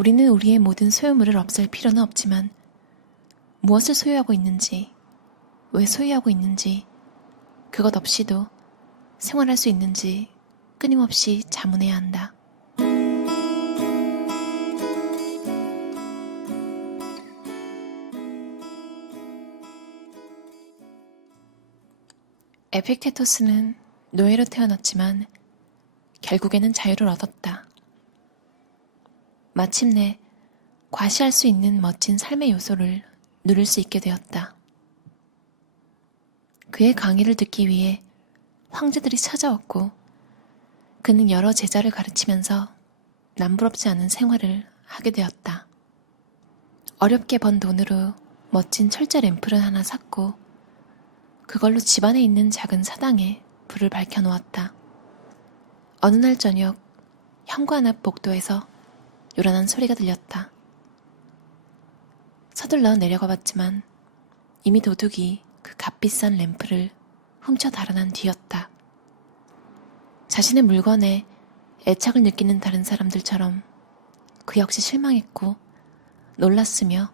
우리는 우리의 모든 소유물을 없앨 필요는 없지만 무엇을 소유하고 있는지, 왜 소유하고 있는지, 그것 없이도 생활할 수 있는지 끊임없이 자문해야 한다. 에픽테토스는 노예로 태어났지만 결국에는 자유를 얻었다. 마침내 과시할 수 있는 멋진 삶의 요소를 누릴 수 있게 되었다. 그의 강의를 듣기 위해 황제들이 찾아왔고 그는 여러 제자를 가르치면서 남부럽지 않은 생활을 하게 되었다. 어렵게 번 돈으로 멋진 철제 램프를 하나 샀고 그걸로 집안에 있는 작은 사당에 불을 밝혀놓았다. 어느 날 저녁 현관 앞 복도에서 요란한 소리가 들렸다. 서둘러 내려가 봤지만 이미 도둑이 그 값비싼 램프를 훔쳐 달아난 뒤였다. 자신의 물건에 애착을 느끼는 다른 사람들처럼 그 역시 실망했고 놀랐으며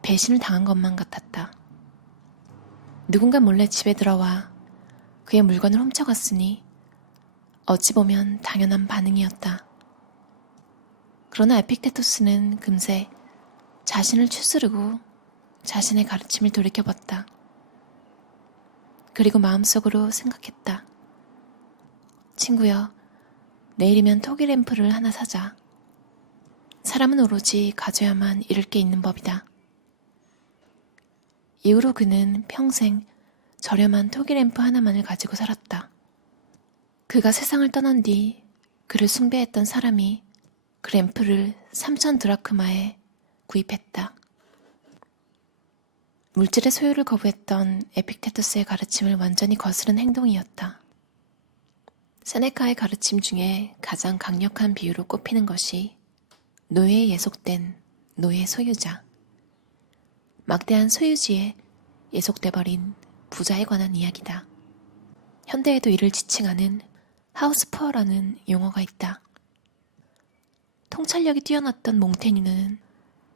배신을 당한 것만 같았다. 누군가 몰래 집에 들어와 그의 물건을 훔쳐갔으니 어찌 보면 당연한 반응이었다. 그러나 에픽테토스는 금세 자신을 추스르고 자신의 가르침을 돌이켜봤다. 그리고 마음속으로 생각했다. 친구여, 내일이면 토기 램프를 하나 사자. 사람은 오로지 가져야만 잃을 게 있는 법이다. 이후로 그는 평생 저렴한 토기 램프 하나만을 가지고 살았다. 그가 세상을 떠난 뒤 그를 숭배했던 사람이 그 램프를 3,000 드라크마에 구입했다. 물질의 소유를 거부했던 에픽테토스의 가르침을 완전히 거스른 행동이었다. 세네카의 가르침 중에 가장 강력한 비유로 꼽히는 것이 노예에 예속된 노예 소유자, 막대한 소유지에 예속돼버린 부자에 관한 이야기다. 현대에도 이를 지칭하는 하우스푸어라는 용어가 있다. 통찰력이 뛰어났던 몽테뉴는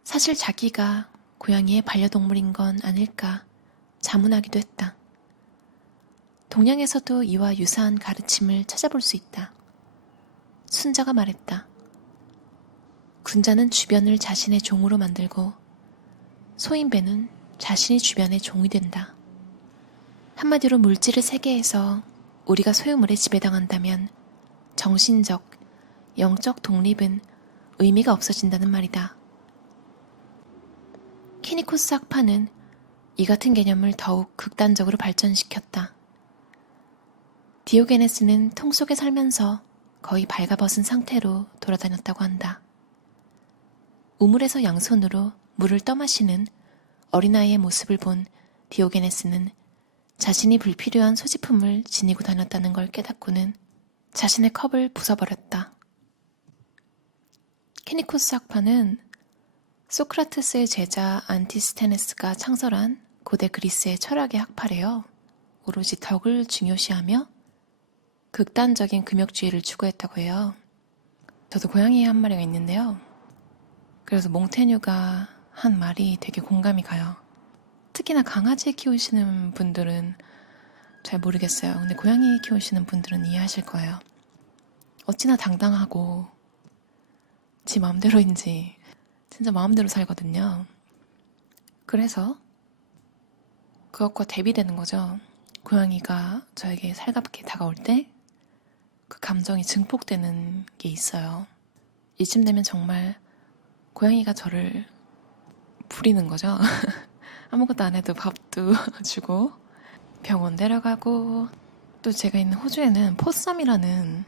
사실 자기가 고양이의 반려동물인 건 아닐까 자문하기도 했다. 동양에서도 이와 유사한 가르침을 찾아볼 수 있다. 순자가 말했다. 군자는 주변을 자신의 종으로 만들고 소인배는 자신이 주변의 종이 된다. 한마디로 물질의 세계에서 우리가 소유물에 지배당한다면 정신적, 영적 독립은 의미가 없어진다는 말이다. 키니코스 학파는 이 같은 개념을 더욱 극단적으로 발전시켰다. 디오게네스는 통 속에 살면서 거의 발가벗은 상태로 돌아다녔다고 한다. 우물에서 양손으로 물을 떠마시는 어린아이의 모습을 본 디오게네스는 자신이 불필요한 소지품을 지니고 다녔다는 걸 깨닫고는 자신의 컵을 부숴버렸다. 키니코스 학파는 소크라테스의 제자 안티스테네스가 창설한 고대 그리스의 철학의 학파래요. 오로지 덕을 중요시하며 극단적인 금욕주의를 추구했다고 해요. 저도 고양이 한 마리가 있는데요. 그래서 몽테뉴가 한 말이 되게 공감이 가요. 특히나 강아지 키우시는 분들은 잘 모르겠어요. 근데 고양이 키우시는 분들은 이해하실 거예요. 어찌나 당당하고 지 마음대로인지 진짜 마음대로 살거든요. 그래서 그것과 대비되는 거죠. 고양이가 저에게 살갑게 다가올 때 그 감정이 증폭되는 게 있어요. 이쯤 되면 정말 고양이가 저를 부리는 거죠. 아무것도 안 해도 밥도 주고 병원 데려가고, 또 제가 있는 호주에는 포썸이라는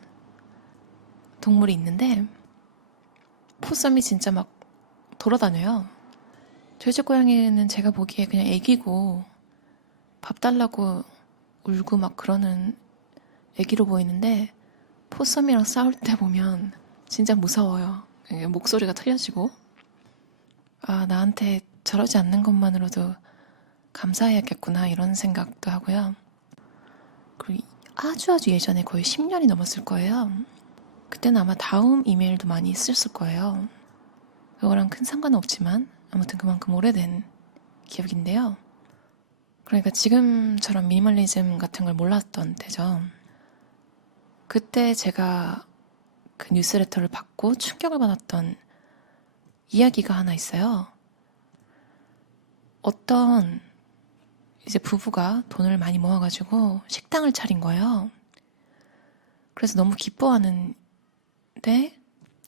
동물이 있는데 포썸이 진짜 막 돌아다녀요. 저희 집 고양이는 제가 보기에 그냥 애기고 밥 달라고 울고 막 그러는 애기로 보이는데 포썸이랑 싸울 때 보면 진짜 무서워요. 목소리가 틀려지고, 아, 나한테 저러지 않는 것만으로도 감사해야겠구나 이런 생각도 하고요. 그리고 아주 예전에 거의 10년이 넘었을 거예요. 그때는 아마 다음 이메일도 많이 썼을 거예요. 그거랑 큰 상관은 없지만 아무튼 그만큼 오래된 기억인데요. 그러니까 지금처럼 미니멀리즘 같은 걸 몰랐던 때죠. 그때 제가 그 뉴스레터를 받고 충격을 받았던 이야기가 하나 있어요. 어떤 이제 부부가 돈을 많이 모아가지고 식당을 차린 거예요. 그래서 너무 기뻐하는데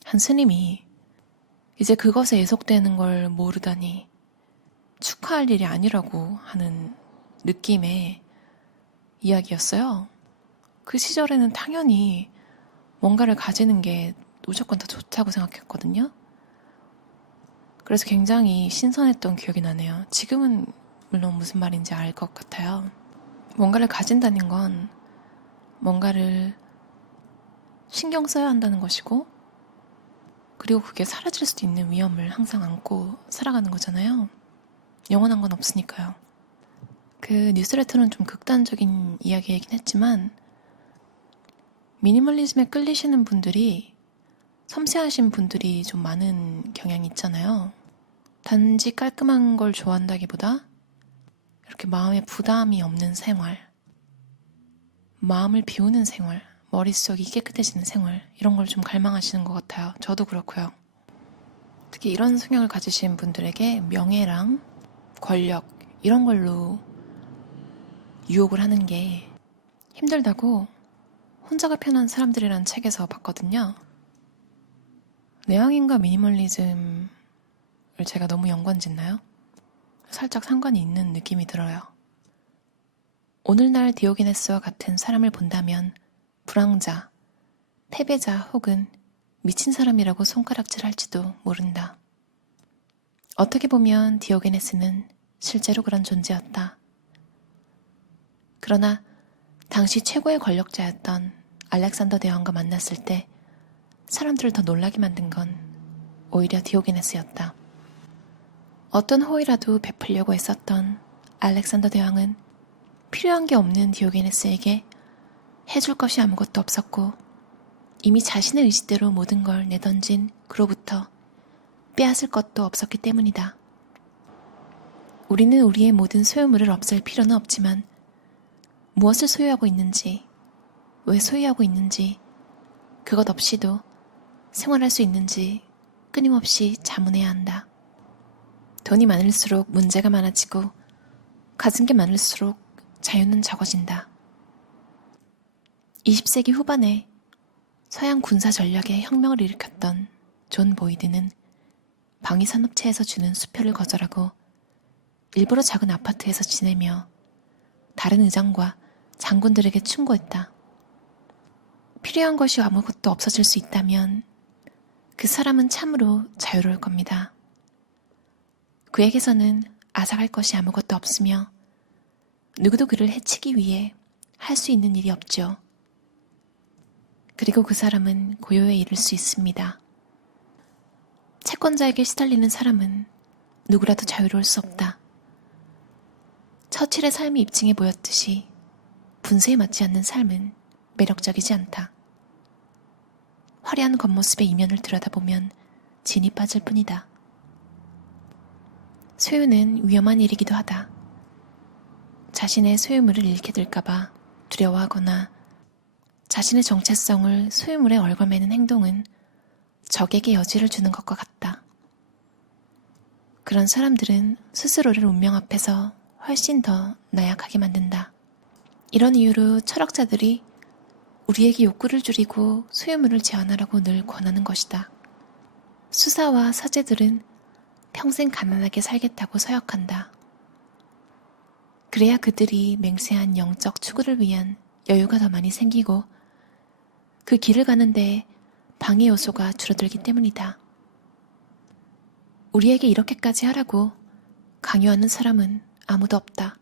한 스님이 이제 그것에 예속되는 걸 모르다니 축하할 일이 아니라고 하는 느낌의 이야기였어요. 그 시절에는 당연히 뭔가를 가지는 게 무조건 더 좋다고 생각했거든요. 그래서 굉장히 신선했던 기억이 나네요. 지금은 물론 무슨 말인지 알 것 같아요. 뭔가를 가진다는 건 뭔가를 신경 써야 한다는 것이고, 그리고 그게 사라질 수도 있는 위험을 항상 안고 살아가는 거잖아요. 영원한 건 없으니까요. 그 뉴스레터는 좀 극단적인 이야기이긴 했지만 미니멀리즘에 끌리시는 분들이 섬세하신 분들이 좀 많은 경향이 있잖아요. 단지 깔끔한 걸 좋아한다기보다 이렇게 마음에 부담이 없는 생활, 마음을 비우는 생활, 머릿속이 깨끗해지는 생활, 이런 걸 좀 갈망하시는 것 같아요. 저도 그렇고요. 특히 이런 성향을 가지신 분들에게 명예랑 권력, 이런 걸로 유혹을 하는 게 힘들다고 혼자가 편한 사람들이라는 책에서 봤거든요. 내향인과 미니멀리즘을 제가 너무 연관짓나요? 살짝 상관이 있는 느낌이 들어요. 오늘날 디오게네스와 같은 사람을 본다면 불황자, 패배자 혹은 미친 사람이라고 손가락질할지도 모른다. 어떻게 보면 디오게네스는 실제로 그런 존재였다. 그러나 당시 최고의 권력자였던 알렉산더 대왕과 만났을 때 사람들을 더 놀라게 만든 건 오히려 디오게네스였다. 어떤 호의라도 베풀려고 애썼던 알렉산더 대왕은 필요한 게 없는 디오게네스에게 해줄 것이 아무것도 없었고 이미 자신의 의지대로 모든 걸 내던진 그로부터 빼앗을 것도 없었기 때문이다. 우리는 우리의 모든 소유물을 없앨 필요는 없지만 무엇을 소유하고 있는지, 왜 소유하고 있는지, 그것 없이도 생활할 수 있는지 끊임없이 자문해야 한다. 돈이 많을수록 문제가 많아지고 가진 게 많을수록 자유는 적어진다. 20세기 후반에 서양 군사 전략에 혁명을 일으켰던 존 보이드는 방위산업체에서 주는 수표를 거절하고 일부러 작은 아파트에서 지내며 다른 의장과 장군들에게 충고했다. 필요한 것이 아무것도 없어질 수 있다면 그 사람은 참으로 자유로울 겁니다. 그에게서는 앗아갈 것이 아무것도 없으며 누구도 그를 해치기 위해 할 수 있는 일이 없죠. 그리고 그 사람은 고요에 이를 수 있습니다. 채권자에게 시달리는 사람은 누구라도 자유로울 수 없다. 처칠의 삶이 입증해 보였듯이 분수에 맞지 않는 삶은 매력적이지 않다. 화려한 겉모습의 이면을 들여다보면 진이 빠질 뿐이다. 소유는 위험한 일이기도 하다. 자신의 소유물을 잃게 될까봐 두려워하거나 자신의 정체성을 소유물에 얽어매는 행동은 적에게 여지를 주는 것과 같다. 그런 사람들은 스스로를 운명 앞에서 훨씬 더 나약하게 만든다. 이런 이유로 철학자들이 우리에게 욕구를 줄이고 소유물을 제한하라고 늘 권하는 것이다. 수사와 사제들은 평생 가난하게 살겠다고 서약한다. 그래야 그들이 맹세한 영적 추구를 위한 여유가 더 많이 생기고 그 길을 가는데 방해 요소가 줄어들기 때문이다. 우리에게 이렇게까지 하라고 강요하는 사람은 아무도 없다.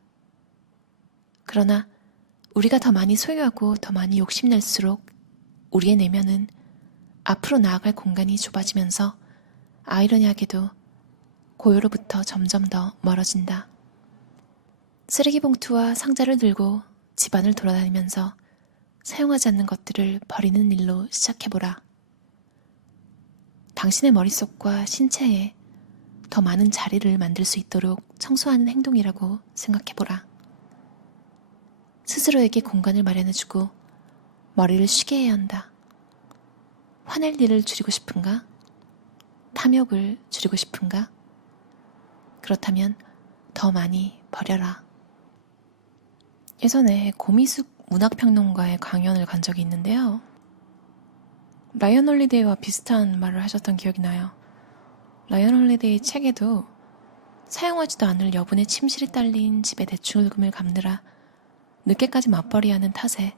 그러나 우리가 더 많이 소유하고 더 많이 욕심낼수록 우리의 내면은 앞으로 나아갈 공간이 좁아지면서 아이러니하게도 고요로부터 점점 더 멀어진다. 쓰레기 봉투와 상자를 들고 집안을 돌아다니면서 사용하지 않는 것들을 버리는 일로 시작해보라. 당신의 머릿속과 신체에 더 많은 자리를 만들 수 있도록 청소하는 행동이라고 생각해보라. 스스로에게 공간을 마련해주고 머리를 쉬게 해야 한다. 화낼 일을 줄이고 싶은가? 탐욕을 줄이고 싶은가? 그렇다면 더 많이 버려라. 예전에 고미숙 문학평론가의 강연을 간 적이 있는데요. 라이언 홀리데이와 비슷한 말을 하셨던 기억이 나요. 라이언 홀리데이 책에도 사용하지도 않을 여분의 침실이 딸린 집에 대출금을 갚느라 늦게까지 맞벌이하는 탓에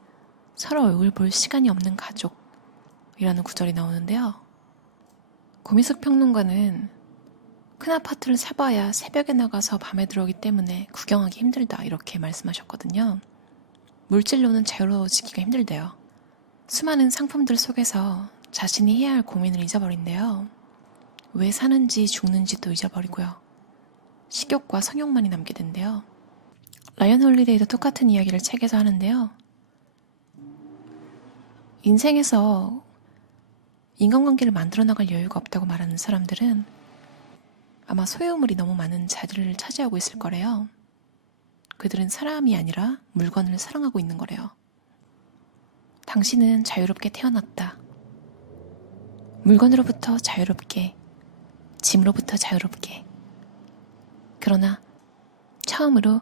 서로 얼굴 볼 시간이 없는 가족이라는 구절이 나오는데요. 고미숙 평론가는 큰 아파트를 사봐야 새벽에 나가서 밤에 들어오기 때문에 구경하기 힘들다 이렇게 말씀하셨거든요. 물질로는 자유로워지기가 힘들대요. 수많은 상품들 속에서 자신이 해야 할 고민을 잊어버린대요. 왜 사는지 죽는지도 잊어버리고요. 식욕과 성욕만이 남게 된대요. 라이언 홀리데이도 똑같은 이야기를 책에서 하는데요. 인생에서 인간관계를 만들어 나갈 여유가 없다고 말하는 사람들은 아마 소유물이 너무 많은 자리를 차지하고 있을 거래요. 그들은 사람이 아니라 물건을 사랑하고 있는 거래요. 당신은 자유롭게 태어났다. 물건으로부터 자유롭게, 짐으로부터 자유롭게. 그러나 처음으로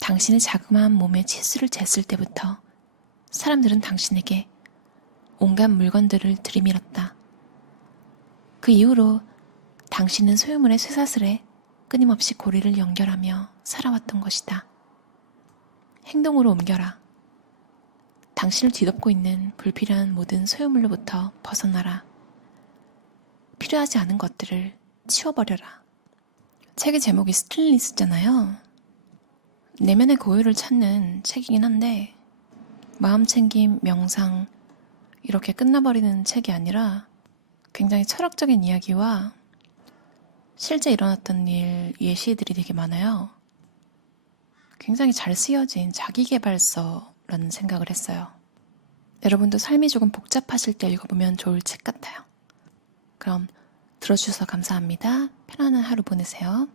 당신의 자그마한 몸에 치수를 쟀을 때부터 사람들은 당신에게 온갖 물건들을 들이밀었다. 그 이후로 당신은 소유물의 쇠사슬에 끊임없이 고리를 연결하며 살아왔던 것이다. 행동으로 옮겨라. 당신을 뒤덮고 있는 불필요한 모든 소유물로부터 벗어나라. 필요하지 않은 것들을 치워버려라. 책의 제목이 스틸리스잖아요. 내면의 고유를 찾는 책이긴 한데 마음챙김, 명상 이렇게 끝나버리는 책이 아니라 굉장히 철학적인 이야기와 실제 일어났던 일 예시들이 되게 많아요. 굉장히 잘 쓰여진 자기계발서라는 생각을 했어요. 여러분도 삶이 조금 복잡하실 때 읽어보면 좋을 책 같아요. 그럼 들어주셔서 감사합니다. 편안한 하루 보내세요.